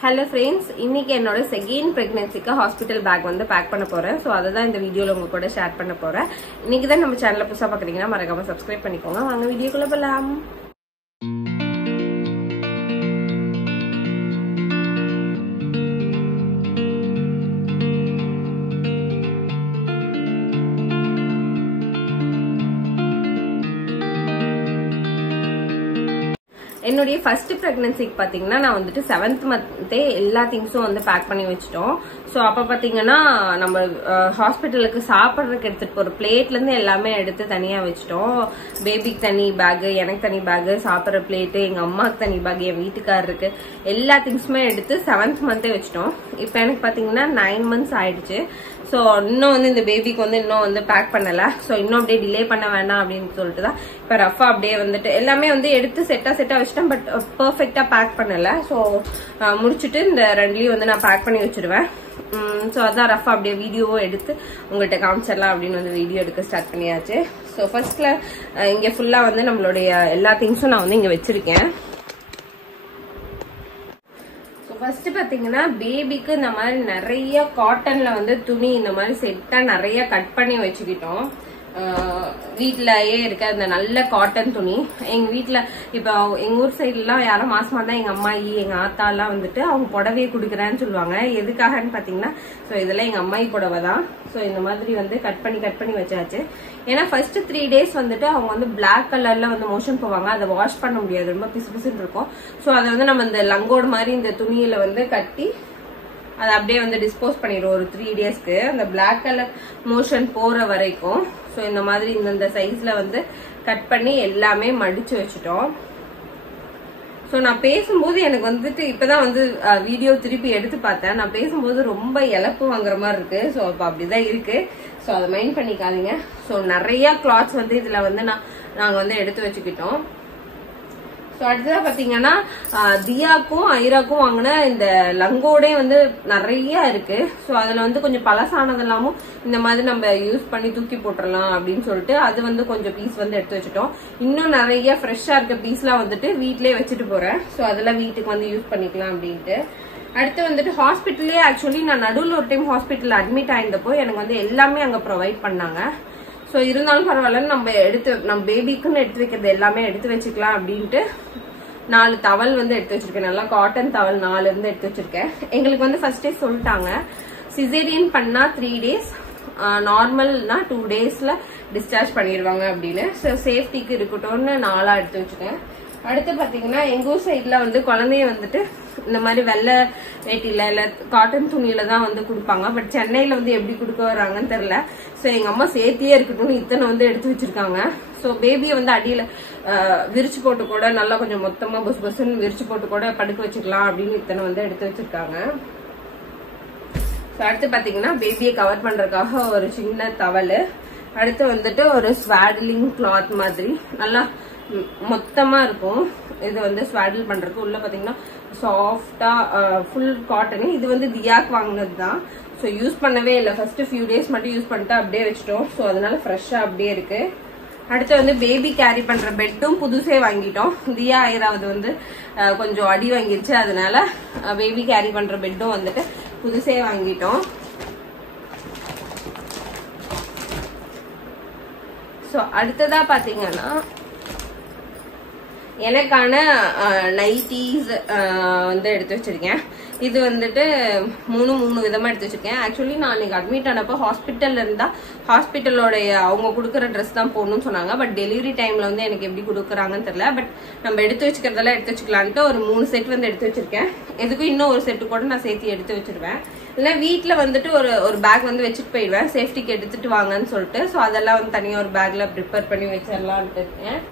Hello friends, இன்னைக்கு என்னோட second பிரெக்னன்சிக்கு hospital back வந்து பேக் பண்ண போறேன். சோ அத தான் இந்த வீடியோல உங்க கூட ஷேர் பண்ண போறேன். இன்னைக்கு தான் நம்ம சேனலை புதுசா பாக்குறீங்கன்னா மறக்காம சப்ஸ்கிரைப் பண்ணிக்கோங்க. வாங்க வீடியோக்குள்ள போலாம். என்னுடைய ஃபர்ஸ்ட் பிரெக்னன்சிக்கு பாத்தீங்கன்னா நான் வந்துட்டு 7th மந்தே எல்லா திங்ஸும் வந்து பேக் பண்ணி வச்சிட்டோம். சோ அப்ப பாத்தீங்கன்னா நம்ம ஹாஸ்பிட்டலுக்கு சாப்பிட்றதுக்கு எடுத்துட்டு போற பிளேட்ல இருந்து எல்லாமே எடுத்து தனியா வச்சிட்டோம். பேபிக்கு தனி பேக், எனக்கு தனி பேக், சாப்பிட்ற பிளேட், எங்க அம்மாக்கு தனி பேக், என் வீட்டுக்காரருக்கு எல்லா திங்ஸுமே எடுத்து 7th மந்தே வச்சிட்டோம். இப்ப எனக்கு பாத்தீங்கன்னா 9 months ஆயிடுச்சு. சோ இன்னும் வந்து இந்த பேபிக்கு வந்து இன்னும் வந்து பேக் பண்ணல. சோ இன்னும் அப்படியே டிலே பண்ண வேண்டாம் அப்படின்னு சொல்லிட்டு தான் இப்ப ரஃபா அப்படியே வந்துட்டு எல்லாமே வந்து எடுத்து செட்டா வச்சிட்டேன். பட் பெர்ஃபெக்டா பேக் பண்ணல. சோ முடிச்சுட்டு இந்த ரெண்டுலயும் வந்து நான் பேக் பண்ணி வச்சிருவேன். சோ அதான் ரஃபா அப்படியே வீடியோவும் எடுத்து உங்கள்கிட்ட காமிச்சிடலாம் அப்படின்னு வந்து வீடியோ எடுக்க ஸ்டார்ட் பண்ணியாச்சு. சோ ஃபர்ஸ்ட்ல இங்க ஃபுல்லா வந்து நம்மளுடைய எல்லா திங்ஸும் நான் வந்து இங்க வச்சிருக்கேன். ஃபர்ஸ்ட் பாத்தீங்கன்னா பேபிக்கு இந்த மாதிரி நிறைய காட்டன்ல வந்து துணி இந்த மாதிரி செட்டா நிறைய கட் பண்ணி வச்சுக்கிட்டோம். வீட்லயே இருக்க அந்த நல்ல காட்டன் துணி. எங்க வீட்டுல இப்ப எங்க ஊர் சைட்ல எல்லாம் யாரும் மாசமா தான் எங்க அம்மாயி எங்க ஆத்தா எல்லாம் வந்துட்டு அவங்க புடவையை குடுக்கறேன்னு சொல்லுவாங்க. எதுக்காகன்னு பாத்தீங்கன்னா சோ இதெல்லாம் எங்க அம்மாயி புடவை தான். சோ இந்த மாதிரி வந்து கட் பண்ணி வச்சாச்சு. ஏன்னா ஃபர்ஸ்ட் 3 days வந்துட்டு அவங்க வந்து பிளாக் கலர்ல வந்து மோஷன் போவாங்க. அதை வாஷ் பண்ண முடியாது, ரொம்ப பிசு பிசுன்னு இருக்கும். சோ அதை வந்து நம்ம இந்த லங்கோடு மாதிரி இந்த துணியில வந்து கட்டி அதை அப்படியே வந்து டிஸ்போஸ் பண்ணிடுவோம் ஒரு 3 daysக்கு, அந்த பிளாக் கலர் மோஷன் போற வரைக்கும். சோ இந்த மாதிரி இந்த சைஸ்ல வந்து கட் பண்ணி எல்லாமே மடிச்சு வச்சுட்டோம். சோ நான் பேசும்போது எனக்கு வந்துட்டு இப்பதான் வந்து வீடியோ திருப்பி எடுத்து பார்த்தேன். நான் பேசும்போது ரொம்ப இழப்பு வாங்குற மாதிரி இருக்கு. சோ அப்ப அப்படிதான் இருக்கு. சோ அதை மைண்ட் பண்ணிக்காதீங்க. சோ நிறைய கிளாத்ஸ் வந்து இதுல வந்து நாங்க வந்து எடுத்து வச்சுக்கிட்டோம். சோ அடுத்ததா பாத்தீங்கன்னா தியாக்கும் ஐராக்கும் வாங்கின இந்த லங்கோடே வந்து நிறைய இருக்கு. சோ அதுல வந்து கொஞ்சம் பழசானதெல்லாமும் இந்த மாதிரி நம்ம யூஸ் பண்ணி தூக்கி போட்டுடலாம் அப்படின்னு சொல்லிட்டு அது வந்து கொஞ்சம் பீஸ் வந்து எடுத்து வச்சுட்டோம். இன்னும் நிறைய ஃப்ரெஷ்ஷா இருக்க பீஸ் எல்லாம் வந்துட்டு வீட்லயே வச்சுட்டு போறேன். சோ அதெல்லாம் வீட்டுக்கு வந்து யூஸ் பண்ணிக்கலாம் அப்படின்ட்டு. அடுத்து வந்துட்டு ஹாஸ்பிட்டல்லே ஆக்சுவலி நான் நடுவில் ஒரு டைம் ஹாஸ்பிட்டல் அட்மிட் ஆயிருந்தப்போ எனக்கு வந்து எல்லாமே அங்க ப்ரொவைட் பண்ணாங்க. சோ இருந்தாலும் பரவாயில்ல, நம்ம பேபிக்குன்னு எடுத்து வைக்கிறது எல்லாமே எடுத்து வச்சுக்கலாம் அப்படின்ட்டு 4 டவல் வந்து எடுத்து வச்சிருக்கேன். நல்லா காட்டன் டவல் 4 இருந்து எடுத்து வச்சிருக்கேன். எங்களுக்கு வந்து ஃபர்ஸ்டே சொல்லிட்டாங்க சிசேரியன் பண்ணா 3 days, நார்மல்னா 2 daysல டிஸ்சார்ஜ் பண்ணிடுவாங்க அப்படின்னு. சோ சேஃப்டிக்கு இருக்கட்டும்னு 4 எடுத்து வச்சுக்கேன். அடுத்து பாத்தீங்கன்னா எங்க ஊர் சைட்ல வந்து குழந்தைய வந்துட்டு இந்த மாதிரி வெள்ளை வேட்டில இல்ல காட்டன் துணியில தான் வந்து கொடுப்பாங்க. பட் சென்னையில வந்து எப்படி கொடுக்க வர்றாங்கன்னு தெரியல. சோ எங்க அம்மா சேர்த்தியே இருக்கட்டும்னு இத்தனை வந்து எடுத்து வச்சிருக்காங்க. சோ பேபியை வந்து அடியில விரிச்சு போட்டு கூட நல்லா கொஞ்சம் மொத்தமா பஸ் பஸ்ன்னு விரிச்சு போட்டு கூட படுக்க வச்சுக்கலாம் அப்படின்னு இத்தனை வந்து எடுத்து வச்சிருக்காங்க. அடுத்து பாத்தீங்கன்னா பேபியை கவர் பண்றதுக்காக ஒரு சின்ன டவல், அடுத்து வந்துட்டு ஒரு ஸ்வாட்லிங் கிளாத் மாதிரி நல்லா மொத்தமா இருக்கும். இது வந்து ஸ்வாடில் பண்றதுக்கு உள்ள பாத்தீங்கன்னா சாஃப்டா ஃபுல் காட்டன். இது வந்து தியாக் வாங்கினது தான். ஸோ யூஸ் பண்ணவே இல்லை. ஃபர்ஸ்ட் ஃபியூ டேஸ் மட்டும் யூஸ் பண்ணிட்டு அப்படியே வச்சிட்டோம். ஸோ அதனால ஃப்ரெஷ்ஷா அப்படியே இருக்கு. அடுத்து வந்து பேபி கேரி பண்ற பெட்டும் புதுசே வாங்கிட்டோம். தியா ஐராவது வந்து கொஞ்சம் அடி வாங்கிருச்சு. அதனால பேபி கேரி பண்ற பெட்டும் வந்துட்டு புதுசே வாங்கிட்டோம். ஸோ அடுத்ததா பாத்தீங்கன்னா எனக்கான நைட்டிஸ் வந்து எடுத்து வச்சிருக்கேன். இது வந்துட்டு 3 விதமா எடுத்து வச்சிருக்கேன். ஆக்சுவலி நான் அன்னைக்கு அட்மிட் ஆனப்போ ஹாஸ்பிட்டல்ல இருந்தா ஹாஸ்பிட்டலோடைய அவங்க கொடுக்குற ட்ரெஸ் தான் போடணும்னு சொன்னாங்க. பட் டெலிவரி டைம்ல வந்து எனக்கு எப்படி கொடுக்குறாங்கன்னு தெரியல. பட் நம்ம எடுத்து வச்சுக்கிறதெல்லாம் எடுத்து வச்சுக்கலான்ட்டு ஒரு 3 செட் வந்து எடுத்து வச்சிருக்கேன். எதுக்கும் இன்னும் ஒரு செட்டு கூட நான் சேர்த்து எடுத்து வச்சிருவேன். இல்ல வீட்டுல வந்துட்டு ஒரு பேக் வந்து வச்சுட்டு போயிடுவேன், சேஃப்டிக்கு எடுத்துட்டு வாங்கன்னு சொல்லிட்டு. ஸோ அதெல்லாம் வந்து தனியா ஒரு பேக்ல ப்ரிப்பேர் பண்ணி வச்சிடலான்ட்டு இருக்கேன்.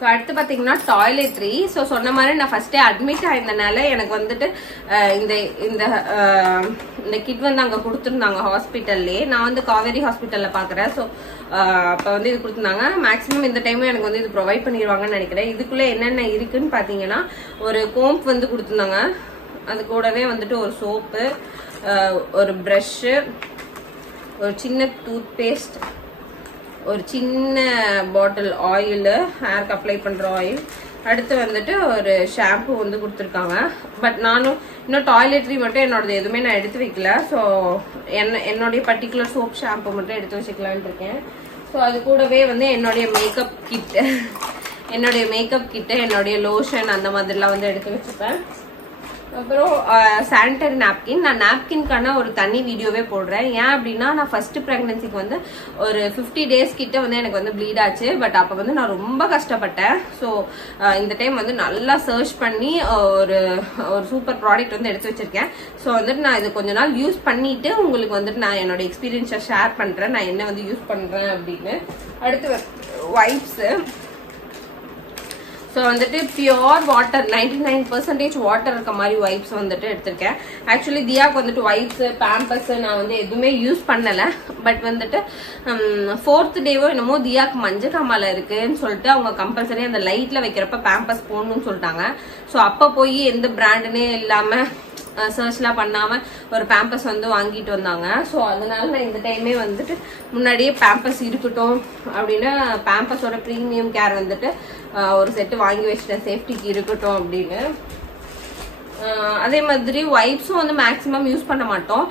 ஸோ அடுத்து பாத்தீங்கன்னா டாய்லெட்ரி. ஸோ சொன்ன மாதிரி நான் ஃபர்ஸ்டே அட்மிட் ஆயிருந்தனால எனக்கு வந்துட்டு இந்த கிட் வந்து அங்க கொடுத்துருந்தாங்க ஹாஸ்பிட்டல்லே. நான் வந்து காவேரி ஹாஸ்பிட்டல்ல பாக்குறேன். ஸோ அப்ப வந்து இது கொடுத்துருந்தாங்க. மேக்ஸிமம் இந்த டைம் எனக்கு வந்து இது ப்ரொவைட் பண்ணிடுவாங்கன்னு நினைக்கிறேன். இதுக்குள்ள என்னென்ன இருக்குன்னு பாத்தீங்கன்னா ஒரு கோம்ப் வந்து கொடுத்துருந்தாங்க. அது கூடவே வந்துட்டு ஒரு சோப்பு, ஒரு ப்ரஷ், ஒரு சின்ன டூத் பேஸ்ட், ஒரு சின்ன பாட்டில் ஆயில், ஹேருக்கு அப்ளை பண்ற ஆயில், அடுத்து வந்துட்டு ஒரு ஷாம்பு வந்து கொடுத்துருக்காங்க. பட் நானும் இன்னும் டாய்லெட்ரி மட்டும் என்னோடது எதுவுமே நான் எடுத்து வைக்கல. ஸோ என்னுடைய பர்டிகுலர் சோப் ஷாம்பு மட்டும் எடுத்து வச்சுக்கலான் இருக்கேன். ஸோ அது கூடவே வந்து என்னுடைய மேக்கப் கிட்டு என்னுடைய லோஷன் அந்த மாதிரிலாம் வந்து எடுத்து வச்சுப்பேன். அப்புறம் சானிட்டரி நாப்கின். நான் நாப்கின்கான ஒரு தனி வீடியோவே போடுறேன். ஏன் அப்படின்னா நான் ஃபர்ஸ்ட் பிரெக்னன்சிக்கு வந்து ஒரு 50 days கிட்ட வந்து எனக்கு வந்து ப்ளீட் ஆச்சு. பட் அப்போ வந்து நான் ரொம்ப கஷ்டப்பட்டேன். ஸோ இந்த டைம் வந்து நல்லா சர்ச் பண்ணி ஒரு சூப்பர் ப்ராடக்ட் வந்து எடுத்து வச்சிருக்கேன். ஸோ வந்துட்டு நான் இது கொஞ்ச நாள் யூஸ் பண்ணிட்டு உங்களுக்கு வந்துட்டு நான் என்னோட எக்ஸ்பீரியன்ஸை ஷேர் பண்றேன், நான் என்ன வந்து யூஸ் பண்றேன் அப்படின்னு. அடுத்து வைப்ஸ். ஸோ வந்துட்டு பியோர் வாட்டர் 99% வாட்டர் இருக்க மாதிரி வைப்ஸ் வந்துட்டு எடுத்திருக்கேன். ஆக்சுவலி தியாவுக்கு வந்துட்டு வைப்ஸ் பேம்பஸ் நான் வந்து எதுவுமே யூஸ் பண்ணல. பட் வந்துட்டு 4th டேவோ என்னமோ தியாவுக்கு மஞ்சக்காமலை இருக்குன்னு சொல்லிட்டு அவங்க கம்பல்சரி அந்த லைட்ல வைக்கிறப்ப பேம்பஸ் போடணும்னு சொல்லிட்டாங்க. ஸோ அப்ப போய் எந்த பிராண்டுன்னே இல்லாம சர்ச்லாம் பண்ணாம ஒரு பேம்பஸ் வந்து வாங்கிட்டு வந்தாங்க. ஸோ அதனால நான் இந்த டைமே வந்துட்டு முன்னாடியே பேம்பஸ் இருக்கட்டும் அப்படின்னு பேம்பஸோட ப்ரீமியம் கேர் வந்துட்டு ஒரு செட்டு வாங்கி வச்சிட்டேன், சேஃப்டிக்கு இருக்கட்டும் அப்படின்னு. அதே மாதிரி வைப்ஸும் வந்து மேக்சிமம் யூஸ் பண்ண மாட்டோம்,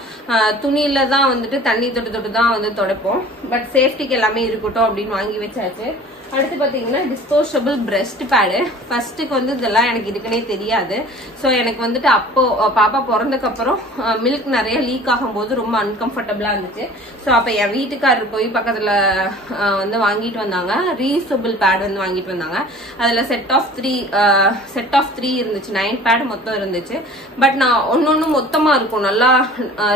துணியில தான் வந்துட்டு தண்ணி தொட்டு தான் வந்து துடைப்போம். பட் சேஃப்டிக்கு எல்லாமே இருக்கட்டும் அப்படின்னு வாங்கி வச்சாச்சு. அடுத்து பாத்தீங்கன்னா டிஸ்போசபிள் பிரஸ்ட் பேடு. ஃபர்ஸ்ட்டுக்கு வந்து இதெல்லாம் எனக்கு இதுக்குன்னே தெரியாது. ஸோ எனக்கு வந்துட்டு அப்போ பாப்பா பிறந்தக்கு அப்புறம் மில்க் நிறைய லீக் ஆகும்போது ரொம்ப அன்கம்ஃபர்டபுளா இருந்துச்சு. ஸோ அப்ப என் வீட்டுக்காரர் போய் பக்கத்துல வந்து வாங்கிட்டு வந்தாங்க, ரீயூசபிள் பேட் வந்து வாங்கிட்டு வந்தாங்க. அதுல செட் ஆஃப் த்ரீ இருந்துச்சு, 9 பேட் மொத்தம் இருந்துச்சு. பட் நான் ஒன்னொன்னு மொத்தமா இருக்கும், நல்லா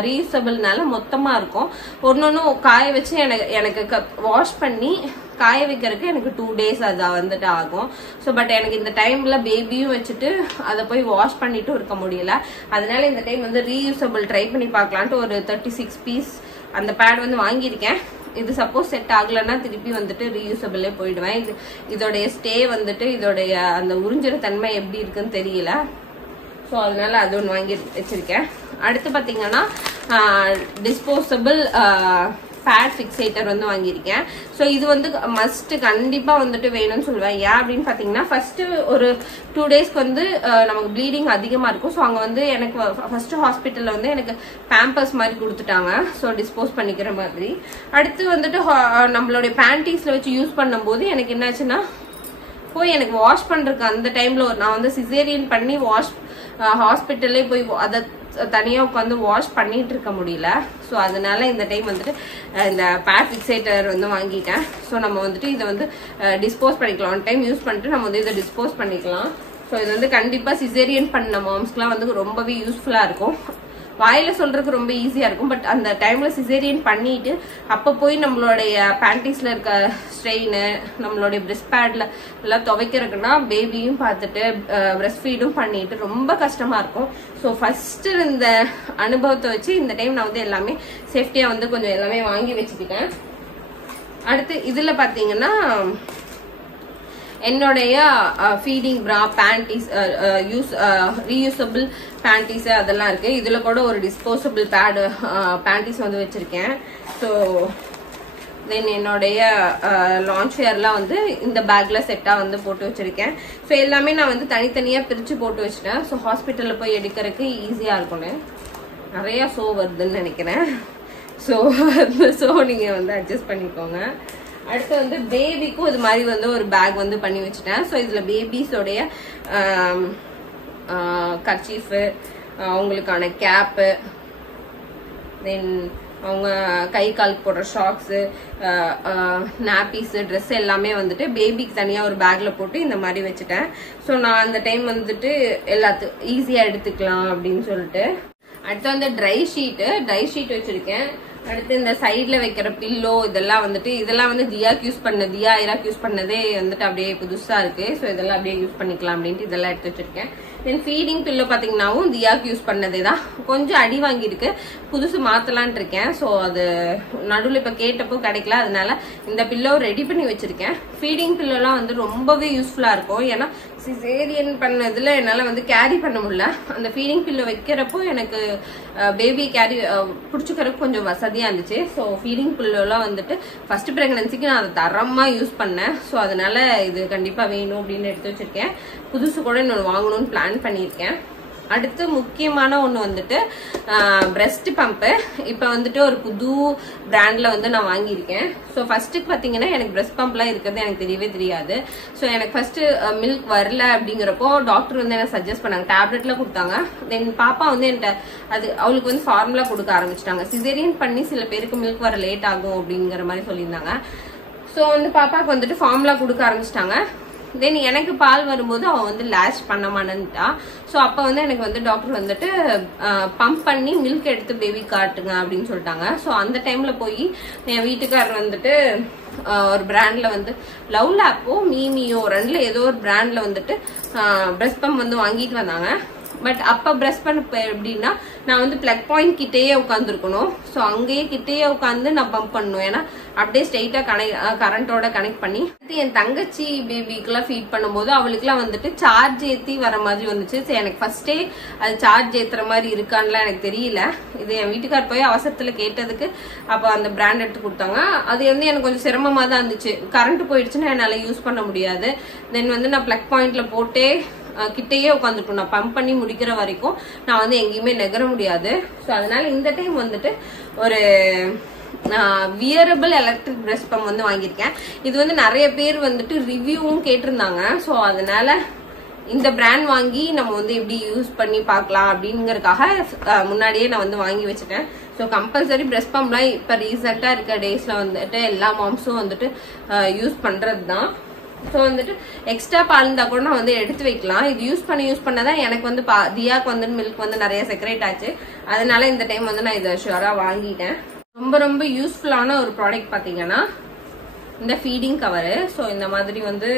ரீயூசபிள்னால மொத்தமா இருக்கும். ஒன்னொன்னு காய வச்சு எனக்கு வாஷ் பண்ணி காய வைக்கிறதுக்கு எனக்கு 2 days அது வந்துட்டு ஆகும். ஸோ பட் எனக்கு இந்த டைம்ல பேபியும் வச்சுட்டு அதை போய் வாஷ் பண்ணிட்டும் இருக்க முடியல. அதனால இந்த டைம் வந்து ரீயூசபிள் ட்ரை பண்ணி பார்க்கலான்ட்டு ஒரு 36 பீஸ் அந்த பேட் வந்து வாங்கியிருக்கேன். இது சப்போஸ் செட் ஆகலன்னா திருப்பி வந்துட்டு ரீயூசபிளே போயிடுவேன். இதோடைய ஸ்டே வந்துட்டு இதோடைய அந்த உறிஞ்சிற தன்மை எப்படி இருக்குன்னு தெரியல. ஸோ அதனால அது ஒன்று வாங்கி வச்சிருக்கேன். அடுத்து பார்த்தீங்கன்னா டிஸ்போசபிள் ஃபேட் ஃபிக்ஸேட்டர் வந்து வாங்கியிருக்கேன். ஸோ இது வந்து மஸ்ட் கண்டிப்பா வந்துட்டு வேணும்னு சொல்லுவேன். ஏன் அப்படின்னு பாத்தீங்கன்னா ஃபர்ஸ்ட் ஒரு 2 days வந்து நமக்கு ப்ளீடிங் அதிகமா இருக்கும். ஸோ அங்க வந்து எனக்கு ஃபர்ஸ்ட் ஹாஸ்பிட்டல்ல வந்து எனக்கு பேம்பர்ஸ் மாதிரி கொடுத்துட்டாங்க, ஸோ டிஸ்போஸ் பண்ணிக்கிற மாதிரி. அடுத்து வந்துட்டு நம்மளுடைய பேண்டீஸ்ல வச்சு யூஸ் பண்ணும்போது எனக்கு என்னாச்சுன்னா போய் எனக்கு வாஷ் பண்றதுக்கு அந்த டைம்ல நான் வந்து சிசேரியன் பண்ணி ஹாஸ்பிட்டல்லே போய் அதை தனியா உட்காந்து வாஷ் பண்ணிட்டு இருக்க முடியல. ஸோ அதனால இந்த டைம் வந்துட்டு இந்த பேட் ஃபிக்ஸேட்டர் வந்து வாங்கிட்டேன். ஸோ நம்ம வந்துட்டு இதை வந்து டிஸ்போஸ் பண்ணிக்கலாம், ஒன் டைம் யூஸ் பண்ணிட்டு நம்ம வந்து இதை டிஸ்போஸ் பண்ணிக்கலாம். ஸோ இது வந்து கண்டிப்பா சிசேரியன் பண்ண மாம்ஸ்க்குலாம் வந்து ரொம்பவே யூஸ்ஃபுல்லா இருக்கும். வாயில சொல்றதுக்கு ரொம்ப ஈஸியா இருக்கும். பட் அந்த டைம்ல சிசேரியன் பண்ணிட்டு அப்ப போய் நம்மளுடைய பேண்டீஸ்ல இருக்க ஸ்ட்ரெயின், நம்மளுடைய பிரெஸ்ட் பேட்ல எல்லாம் துவைக்கிறதுக்குன்னா பேபியும் பார்த்துட்டு பிரெஸ்ட் ஃபீடும் பண்ணிட்டு ரொம்ப கஷ்டமா இருக்கும். ஸோ ஃபர்ஸ்ட் இந்த அனுபவத்தை வச்சு இந்த டைம் நான் வந்து எல்லாமே சேஃப்டியா வந்து கொஞ்சம் எல்லாமே வாங்கி வச்சுக்கிட்டேன். அடுத்து இதுல பாத்தீங்கன்னா என்னுடைய ஃபீடிங் பிரா, பேண்டீஸ், ரீயூசபிள் பேண்டீஸ் அதெல்லாம் இருக்கு. இதுல கூட ஒரு டிஸ்போசபிள் பேண்டீஸ் வந்து வச்சிருக்கேன். ஸோ தென் என்னுடைய லான்ச் வேர்லாம் வந்து இந்த பேக்ல செட்டா வந்து போட்டு வச்சிருக்கேன். ஸோ எல்லாமே நான் வந்து தனித்தனியா பிரிச்சு போட்டு வச்சிட்டேன். ஸோ ஹாஸ்பிட்டல்ல போய் எடுக்கிறதுக்கு ஈஸியா இருக்கும்னு. நிறைய ஷோ வருதுன்னு நினைக்கிறேன். ஸோ நீங்க வந்து அட்ஜஸ்ட் பண்ணிக்கோங்க. அடுத்து வந்து பேபிக்கும் இது மாதிரி வந்து ஒரு பேக் வந்து பண்ணி வச்சுட்டேன். ஸோ இதுல பேபிஸோடைய கர்ச்சீஃபு, அவங்களுக்கான கேப்பு, தென் அவங்க கை கால் போடுற ஷாக்ஸு, நாப்பீஸ், ட்ரெஸ் எல்லாமே வந்துட்டு பேபிக்கு தனியா ஒரு பேக்ல போட்டு இந்த மாதிரி வச்சுட்டேன். ஸோ நான் அந்த டைம் வந்துட்டு எல்லாத்துக்கும் ஈஸியா எடுத்துக்கலாம் அப்படின்னு சொல்லிட்டு. அடுத்து வந்து ட்ரை ஷீட் வச்சிருக்கேன். அடுத்து இந்த சைட்ல வைக்கிற பில்லோ இதெல்லாம் வந்து தியாக்கு யூஸ் இராக்கு யூஸ் பண்ணதே வந்துட்டு அப்படியே புதுசா இருக்கு. ஸோ இதெல்லாம் அப்படியே யூஸ் பண்ணிக்கலாம் அப்படின்ட்டு இதெல்லாம் எடுத்து வச்சிருக்கேன். தென் ஃபீடிங் பில்லோ பாத்தீங்கன்னாவும் தியாக்கு யூஸ் பண்ணதேதான். கொஞ்சம் அடி வாங்கியிருக்கு, புதுசு மாத்தலான் இருக்கேன். சோ அது நடுவில் இப்ப கேட்டப்போ கிடைக்கல, அதனால இந்த பில்லோ ரெடி பண்ணி வச்சிருக்கேன். ஃபீடிங் பில்லோலாம் வந்து ரொம்பவே யூஸ்ஃபுல்லா இருக்கும். ஏன்னா சிசேரியன் பண்ணதுல என்னால வந்து கேரி பண்ண முடியல. அந்த ஃபீடிங் பில்லோ வைக்கிறப்போ எனக்கு பேபி கேரி பிடிச்சிக்கிறதுக்கு கொஞ்சம் வசதியா இருந்துச்சு. ஸோ ஃபீடிங் பில்லோலாம் வந்துட்டு ஃபர்ஸ்ட் பிரெக்னன்சிக்கு நான் அதை தரமா யூஸ் பண்ணேன். ஸோ அதனால இது கண்டிப்பா வேணும் அப்படின்னு எடுத்து வச்சிருக்கேன். புதுசு கூட இன்னொன்று வாங்கணும்னு பிளான் பண்ணியிருக்கேன். அடுத்து முக்கியமான ஒன்று வந்துட்டு பிரஸ்ட் பம்பு. இப்போ வந்துட்டு ஒரு புது பிராண்ட்ல வந்து நான் வாங்கியிருக்கேன். ஸோ ஃபர்ஸ்ட்டுக்கு பார்த்தீங்கன்னா எனக்கு பிரஸ்ட் பம்ப்லாம் இருக்கிறது எனக்கு தெரியவே தெரியாது. ஸோ எனக்கு ஃபர்ஸ்ட் மில்க் வரல அப்படிங்கிறப்போ டாக்டர் வந்து எனக்கு சஜஸ்ட் பண்ணாங்க, டேப்லெட்ல கொடுத்தாங்க. தென் பாப்பா வந்து என்கிட்ட அது அவளுக்கு வந்து ஃபார்முலா கொடுக்க ஆரம்பிச்சிட்டாங்க. சிசேரியன் பண்ணி சில பேருக்கு மில்க் வர லேட் ஆகும் அப்படிங்கிற மாதிரி சொல்லியிருந்தாங்க. ஸோ வந்து பாப்பாவுக்கு வந்துட்டு ஃபார்முலா கொடுக்க ஆரம்பிச்சிட்டாங்க. தென் எனக்கு பால் வரும்போது அவன் வந்து லேஷ் பண்ண மாட்டேன்ட்டா. ஸோ அப்போ வந்து எனக்கு வந்து டாக்டர் வந்துட்டு பம்ப் பண்ணி மில்க் எடுத்து பேபி காட்டுங்க அப்படின்னு சொல்லிட்டாங்க. ஸோ அந்த டைம்ல போய் என் வீட்டுக்காரர் வந்துட்டு ஒரு பிராண்ட்ல வந்து லவ் லேப்போ மீமியோ ரெண்டுல ஏதோ ஒரு பிராண்ட்ல வந்துட்டு பிரஸ்ட் பம்ப் வந்து வாங்கிட்டு வந்தாங்க. பட் அப்ப பிரஷ் பண்ண எப்படின்னா நான் வந்து பிளக் பாயிண்ட் கிட்டேயே உட்காந்துருக்கணும். ஸோ அங்கேயே கிட்டேயே உட்காந்து நான் பம்ப் பண்ணணும். ஏன்னா அப்படியே ஸ்ட்ரெயிட்டா கரண்டோட கனெக்ட் பண்ணி என் தங்கச்சி பேபிக்குலாம் ஃபீட் பண்ணும்போது அவளுக்குலாம் வந்துட்டு சார்ஜ் ஏத்தி வர மாதிரி வந்துச்சு. சரி, எனக்கு ஃபர்ஸ்டே அது சார்ஜ் ஏத்துற மாதிரி இருக்கான்லாம் எனக்கு தெரியல. இது என் வீட்டுக்கார் போய் அவசரத்துல கேட்டதுக்கு அப்ப அந்த பிராண்ட் எடுத்து கொடுத்தாங்க. அது வந்து எனக்கு கொஞ்சம் சிரமமா தான் இருந்துச்சு. கரண்ட் போயிடுச்சுன்னா என்னால யூஸ் பண்ண முடியாது. தென் வந்து நான் பிளக் பாயிண்ட்ல போட்டே கிட்டையே உட்காந்துருக்கும். நான் பம்ப் பண்ணி முடிக்கிற வரைக்கும் நான் வந்து எங்கேயுமே நெகர முடியாது. ஸோ அதனால இந்த டைம் வந்துட்டு ஒரு வியரபிள் எலக்ட்ரிக் பிரஸ்ட் பம்ப் வந்து வாங்கியிருக்கேன். இது வந்து நிறைய பேர் வந்துட்டு ரிவ்யூவும் கேட்டிருந்தாங்க. ஸோ அதனால இந்த பிராண்ட் வாங்கி நம்ம வந்து எப்படி யூஸ் பண்ணி பார்க்கலாம் அப்படிங்கறதுக்காக முன்னாடியே நான் வந்து வாங்கி வச்சுட்டேன். ஸோ கம்பல்சரி பிரஸ்ட் பம்ப்லாம் இப்ப ரீசெண்டா இருக்க டேஸ்ல வந்துட்டு எல்லா மாம்ஸும் வந்துட்டு யூஸ் பண்றது தான். ஸோ வந்துட்டு எக்ஸ்ட்ரா பால் இருந்தா கூட நான் வந்து எடுத்து வைக்கலாம். இது யூஸ் பண்ணதான் எனக்கு வந்து தியாக்கு வந்து மில்க் வந்து நிறைய செக்ரேட் ஆச்சு. அதனால இந்த டைம் வந்து நான் இதை ஷுவரா வாங்கிட்டேன். ரொம்ப ரொம்ப யூஸ்ஃபுல்லான ஒரு ப்ராடக்ட் பாத்தீங்கன்னா இந்த ஃபீடிங் கவரு. ஸோ இந்த மாதிரி வந்து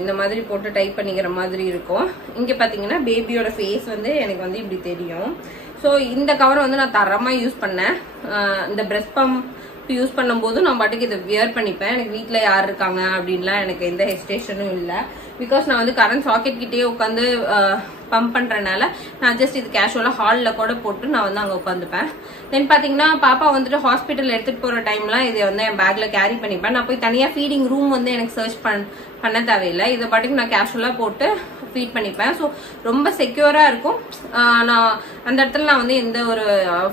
இந்த மாதிரி போட்டு டைப் பண்ணிக்கிற மாதிரி இருக்கும். இங்க பாத்தீங்கன்னா பேபியோட ஃபேஸ் வந்து எனக்கு வந்து இப்படி தெரியும். ஸோ இந்த கவரை வந்து நான் தரமா யூஸ் பண்ணேன். இந்த பிரஸ்ட் பம்ப் யூஸ் பண்ணும்போது நான் பாட்டுக்கு இதை வியர் பண்ணிப்பேன். எனக்கு வீட்டுல யார் இருக்காங்க அப்படின்லாம் எனக்கு எந்த ஹெசிடேஷனும் இல்லை. பிகாஸ் நான் வந்து கரண்ட் சாக்கெட் கிட்டேயே உட்காந்து பம்ப் பண்றதுனால நான் ஜஸ்ட் இது கேஷுவலா ஹால்ல கூட போட்டு நான் வந்து அங்க உட்காந்துப்பேன். தென் பாத்தீங்கன்னா பாப்பா வந்துட்டு ஹாஸ்பிட்டல் எடுத்துட்டு போற டைம்லாம் இதை வந்து என் பேக்ல கேரி பண்ணிப்பேன். நான் போய் தனியா ஃபீடிங் ரூம் வந்து எனக்கு சர்ச் பண்ண தேவையில்லை. இதை பாட்டுக்கு நான் கேஷுவலா போட்டு ஃபீட் பண்ணிப்பேன். ஸோ ரொம்ப செக்யூரா இருக்கும். நான் அந்த இடத்துல நான் வந்து எந்த ஒரு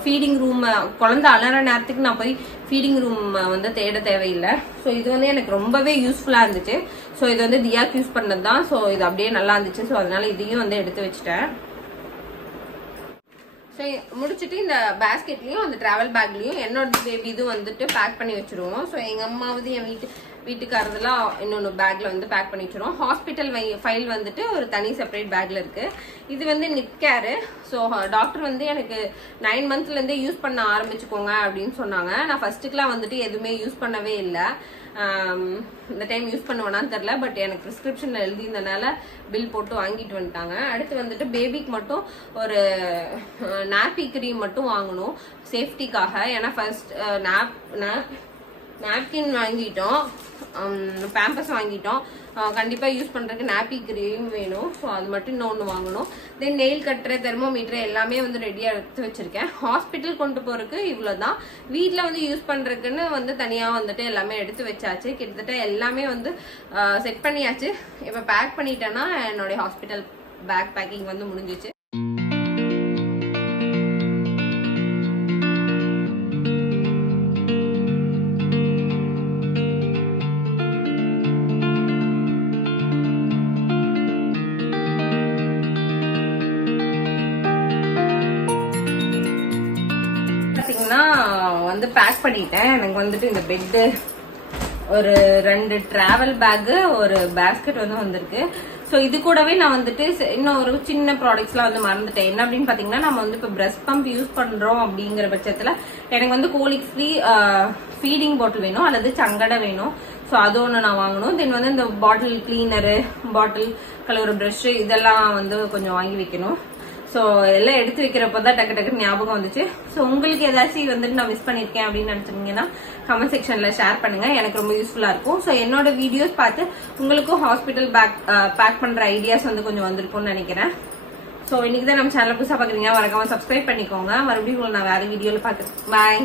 ஃபீடிங் ரூம் குழந்தை அலற நேரத்துக்கு நான் போய் ஃபீடிங் ரூம் வந்து தேட தேவையில்லை. ஸோ இது வந்து எனக்கு ரொம்பவே யூஸ்ஃபுல்லா இருந்துச்சு. ஸோ இது வந்து தியாக்கு யூஸ் பண்ணது தான். ஸோ இது அப்படியே நல்லா இருந்துச்சு. ஸோ அதனால இதையும் வந்து எடுத்து வச்சுட்டேன். ஸோ முடிச்சுட்டு இந்த பேஸ்கெட்லயும் அந்த டிராவல் பேக்லயும் என்னோட பேபி இது வந்துட்டு பேக் பண்ணி வச்சிருவோம். ஸோ எங்க அம்மாவது என் வீட்டுக்காரதெல்லாம் இன்னொன்னு பேக்ல வந்து பேக் பண்ணி வச்சிருவோம். ஹாஸ்பிட்டல் ஃபைல் வந்துட்டு ஒரு தனி செப்பரேட் பேக்ல இருக்கு. இது வந்து நிப் கேரு. ஸோ டாக்டர் வந்து எனக்கு 9 monthsல இருந்தே யூஸ் பண்ண ஆரம்பிச்சுக்கோங்க அப்படின்னு சொன்னாங்க. நான் ஃபர்ஸ்ட்டுக்குலாம் வந்துட்டு எதுவுமே யூஸ் பண்ணவே இல்லை. இந்த டைம் யூஸ் பண்ணுவேனான்னு தெரியல. பட் எனக்கு பிரிஸ்கிரிப்ஷன்ல எழுதியிருந்தனால பில் போட்டு வாங்கிட்டு வந்துட்டாங்க. அடுத்து வந்துட்டு பேபிக்கு மட்டும் ஒரு நாப்பி கிரீம் மட்டும் வாங்கணும் சேஃப்டிக்காக. ஏன்னா ஃபர்ஸ்ட் நாப்கின் வாங்கிட்டோம், பேம்பஸ் வாங்கிட்டோம். கண்டிப்பா யூஸ் பண்றதுக்கு நாப்பி கிரீம் வேணும். ஸோ அது மட்டும் இன்னொன்று வாங்கணும். தென் நெயில் கட்டுற தெர்மோமீட்டர் எல்லாமே வந்து ரெடியா எடுத்து வச்சிருக்கேன். ஹாஸ்பிட்டல் கொண்டு போறதுக்கு இவ்வளவுதான். வீட்டுல வந்து யூஸ் பண்றதுக்குன்னு வந்து தனியா வந்துட்டு எல்லாமே எடுத்து வச்சாச்சு. கிட்டத்தட்ட எல்லாமே வந்து செட் பண்ணியாச்சு. இப்ப பேக் பண்ணிட்டேன்னா என்னுடைய ஹாஸ்பிட்டல் பேக் பேக்கிங் வந்து முடிஞ்சிச்சு. வந்து பேக் பண்ணிட்டேன். எனக்கு வந்துட்டு இந்த பெட்டு, ஒரு 2 டிராவல் பேக், ஒரு பேஸ்கெட் வந்து வந்திருக்கு. சோ இது கூடவே நான் வந்துட்டு இன்னும் ஒரு சின்ன ப்ராடக்ட்ஸ்லாம் வந்து மறந்துட்டேன். என்ன அப்படின்னு பாத்தீங்கன்னா, நம்ம வந்து இப்ப பிரஸ்ட் பம்ப் யூஸ் பண்றோம் அப்படிங்கிற பட்சத்துல எனக்கு வந்து கோலிக் ஃப்ரீ ஃபீடிங் பாட்டில் வேணும் அல்லது சங்கடை வேணும். ஸோ அது ஒன்று நான் வாங்கணும். தென் வந்து இந்த பாட்டில் கிளீனரு, பாட்டில் கழுவுற ப்ரஷ் இதெல்லாம் வந்து கொஞ்சம் வாங்கி வைக்கணும். ஸோ எல்லாம் எடுத்து வைக்கிறப்பதான் டக்கு டக்குன்னு ஞாபகம் வந்துச்சு. ஸோ உங்களுக்கு ஏதாச்சும் வந்துட்டு நான் மிஸ் பண்ணிருக்கேன் அப்படின்னு நினைச்சிருந்தீங்கன்னா கமெண்ட் செக்ஷன்ல ஷேர் பண்ணுங்க, எனக்கு ரொம்ப யூஸ்ஃபுல்லா இருக்கும். ஸோ என்னோட வீடியோஸ் பார்த்து உங்களுக்கும் ஹாஸ்பிட்டல் பேக் பண்ற ஐடியாஸ் வந்து கொஞ்சம் வந்திருக்கும்னு நினைக்கிறேன். ஸோ இன்னைக்கு தான் நம்ம சேனல் புதுசா பாக்குறீங்க, மறக்காம சப்ஸ்கிரைப் பண்ணிக்கோங்க. மறுபடியும் நான் வேற வீடியோல பாக்குறேன். பாய்.